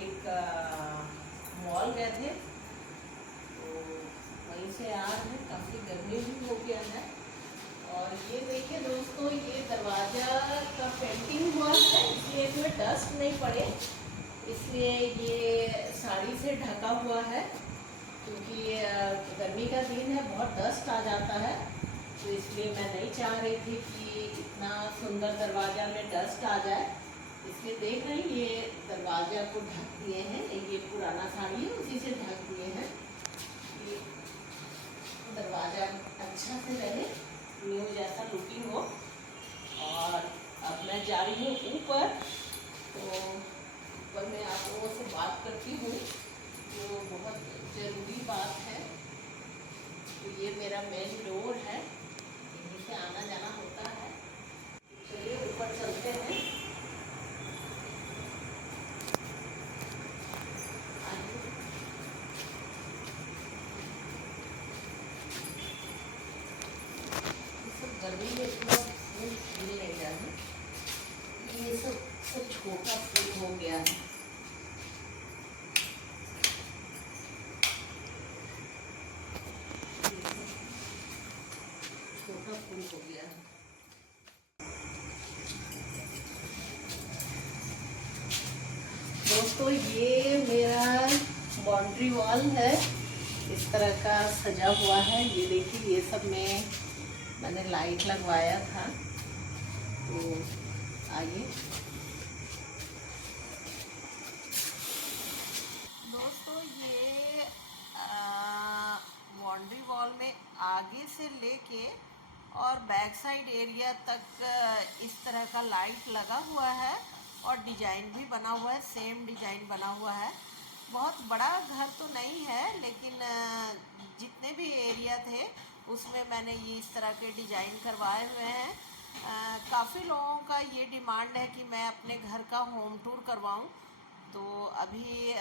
एक मॉल गए थे, तो वहीं से आ रहे हैं। काफ़ी गर्मी भी हो गया है। और ये देखिए दोस्तों, ये दरवाज़ा का पेंटिंग हुआ है, इसलिए इसमें डस्ट नहीं पड़े, इसलिए ये साड़ी से ढका हुआ है। क्योंकि गर्मी का दिन है, बहुत डस्ट आ जाता है, तो इसलिए मैं नहीं चाह रही थी कि इतना सुंदर दरवाज़ा में डस्ट आ जाए। इसलिए देख रहे हैं, ये दरवाज़ा को ढक दिए हैं। ये पुराना साड़ी है, उसी से ढक दिए हैं। ये दरवाज़ा अच्छा से रहे, न्यू जैसा लुकिंग हो। और अब मैं जा रही हूँ ऊपर, तो ऊपर मैं आप लोगों से बात करती हूँ, जो बहुत ज़रूरी बात है। तो ये मेरा मेन डोर है, यहीं से आना जाना होता है। चलिए ऊपर चलते हैं। गर्मी में इतना फूल खिल नहीं रहा है, ये सब छोटा फूल हो गया है। छोटा फूल हो गया है। दोस्तों, ये मेरा बाउंड्री वॉल है, इस तरह का सजा हुआ है। ये देखिए, ये सब मैंने लाइट लगवाया था। तो आइए दोस्तों, ये बाउंड्री वॉल में आगे से लेके और बैक साइड एरिया तक इस तरह का लाइट लगा हुआ है, और डिजाइन भी बना हुआ है, सेम डिजाइन बना हुआ है। बहुत बड़ा घर तो नहीं है, लेकिन जितने भी एरिया थे उसमें मैंने ये इस तरह के डिज़ाइन करवाए हुए हैं। काफ़ी लोगों का ये डिमांड है कि मैं अपने घर का होम टूर करवाऊं, तो अभी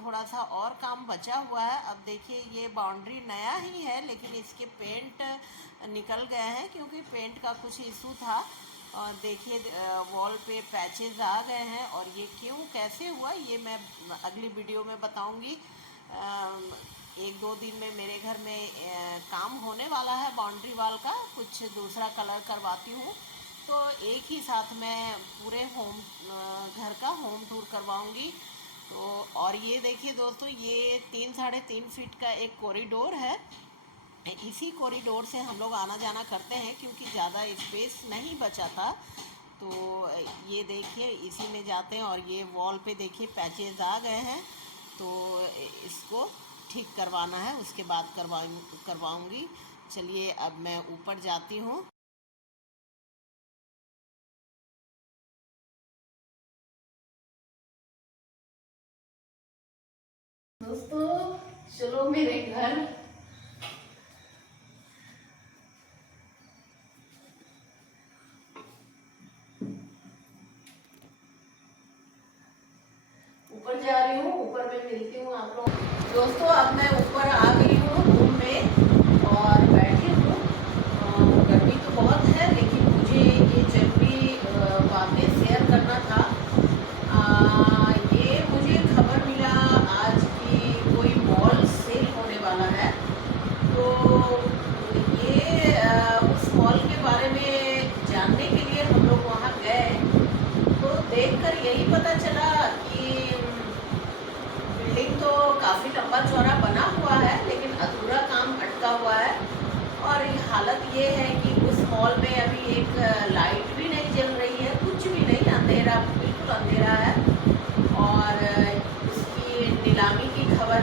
थोड़ा सा और काम बचा हुआ है। अब देखिए, ये बाउंड्री नया ही है, लेकिन इसके पेंट निकल गए हैं क्योंकि पेंट का कुछ इशू था। और देखिए, वॉल पे पैचेस आ गए हैं, और ये क्यों कैसे हुआ ये मैं अगली वीडियो में बताऊंगी। एक दो दिन में मेरे घर में काम होने वाला है बाउंड्री वॉल का, कुछ दूसरा कलर करवाती हूँ, तो एक ही साथ मैं पूरे घर का होम टूर करवाऊंगी। तो और ये देखिए दोस्तों, ये 3-3.5 फीट का एक कॉरिडोर है। इसी कॉरिडोर से हम लोग आना जाना करते हैं, क्योंकि ज़्यादा स्पेस नहीं बचा था। तो ये देखिए, इसी में जाते हैं। और ये वॉल पे देखिए पैचेस आ गए हैं, तो इसको ठीक करवाना है, उसके बाद करवाऊंगी। चलिए अब मैं ऊपर जाती हूँ। दोस्तों, चलो मेरे घर। ऊपर जा रही हूँ, ऊपर में मिलती हूँ आप लोग। दोस्तों, अब मैं ऊपर आ गई हूँ रूम में और बैठी हूँ। गर्मी तो बहुत है, लेकिन मुझे ये जरूरी बातें शेयर करना था। ये मुझे खबर मिला आज कि कोई मॉल सेल होने वाला है। तो ये उस मॉल के बारे में जानने के लिए हम लोग वहाँ गए, तो देखकर यही पता चला कि बिल्डिंग तो काफ़ी लंबा चौड़ा बना हुआ है, लेकिन अधूरा काम अटका हुआ है। और हालत ये है कि उस मॉल में अभी एक लाइट भी नहीं जल रही है, कुछ भी नहीं, अंधेरा, बिल्कुल अंधेरा है। और उसकी नीलामी की खबर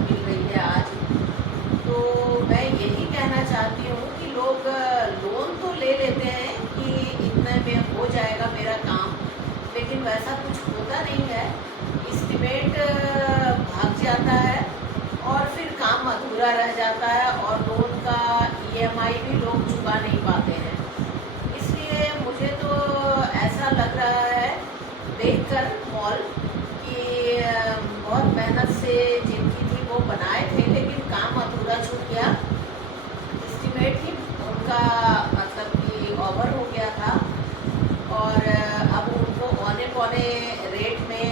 मिल रही है आज। तो मैं यही कहना चाहती हूँ कि लोग लोन तो ले लेते हैं कि इतने में हो जाएगा मेरा काम, लेकिन वैसा कुछ होता नहीं है। एस्टिमेट भाग जाता है और फिर काम अधूरा रह जाता है, और लोन का EMI भी लोग चुका नहीं पाते हैं। इसलिए मुझे तो ऐसा लग रहा है देखकर मॉल कि बहुत मेहनत से जिनकी थी वो बनाए थे, लेकिन काम अधूरा छूट गया। एस्टिमेट ही उनका मतलब कि ओवर हो गया था, और अब उनको औने पौने रेट में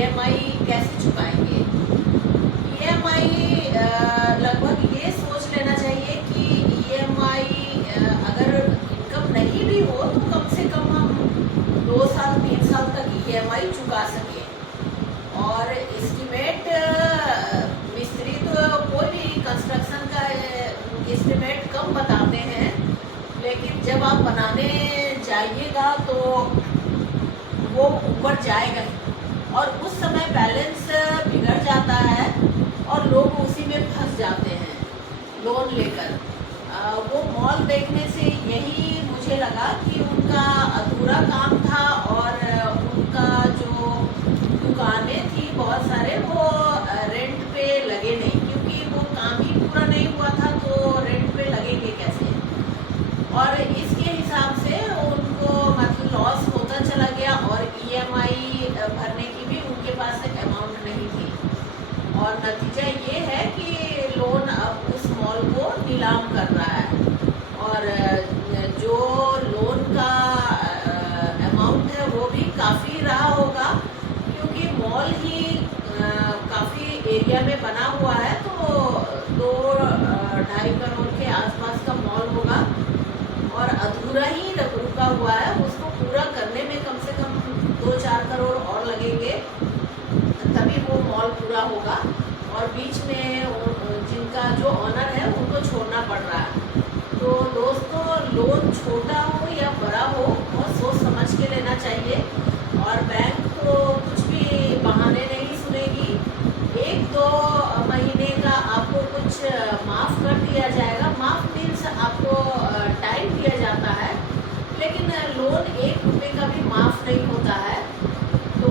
ईएमआई कैसे चुकाएंगे। ईएमआई लगभग ये सोच लेना चाहिए कि ईएमआई अगर इनकम नहीं भी हो तो कम से कम हम 2 साल 3 साल तक ईएमआई चुका सके। और एस्टिमेट मिस्त्री तो कोई भी कंस्ट्रक्शन का एस्टिमेट कम बताते हैं, लेकिन जब आप बनाने जाइएगा तो वो ऊपर जाएगा और उस समय बैलेंस बिगड़ जाता है और लोग उसी में फंस जाते हैं लोन लेकर। वो मॉल देखने से यही मुझे लगा कि उनका अधूरा काम था और उनका जो दुकानें थी बहुत सारे वो रेंट पे लगे नहीं, क्योंकि वो काम ही पूरा नहीं हुआ था तो रेंट पे लगेंगे कैसे। और इसके हिसाब से उनको मतलब लॉस होता चला गया और ईएमआई भरने की भी उनके पास अमाउंट नहीं थी। और नतीजा ये है कि लोन अब उस मॉल को नीलाम कर रहा है और जो लोन का अमाउंट है वो भी काफ़ी रहा होगा, क्योंकि मॉल ही काफ़ी एरिया में बना हुआ है तो 2-2.5 करोड़ के आसपास का मॉल होगा और अधूरा ही रुका हुआ है। उसको पूरा करने में कम से कम 2-4 करोड़ और लगेंगे तभी वो मॉल पूरा होगा और बीच में जिनका जो ऑनर है उनको छोड़ना पड़ रहा है। तो दोस्तों, लोन छोटा हो या बड़ा हो बहुत सोच समझ के लेना चाहिए और बैंक तो कुछ भी बहाने नहीं सुनेगी। 1-2 महीने का आपको कुछ माफ़ कर दिया जाएगा। माफ़ मीन्स आपको टाइम दिया जाता है, लेकिन लोन 1 रुपये का भी माफ़ नहीं होता है। तो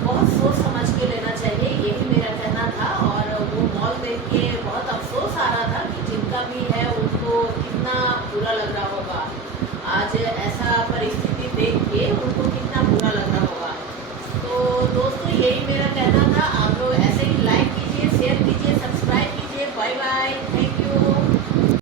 बहुत सोच समझ के लेना चाहिए, यही मेरा कहना था। और वो मॉल देख के बहुत अफसोस आ रहा था कि जिनका भी है उनको कितना बुरा लग रहा होगा। आज ऐसा परिस्थिति देख के उनको कितना बुरा लग रहा होगा। तो दोस्तों, यही मेरा कहना था। आप लोग ऐसे ही लाइक कीजिए, शेयर कीजिए, सब्सक्राइब कीजिए। Bye bye.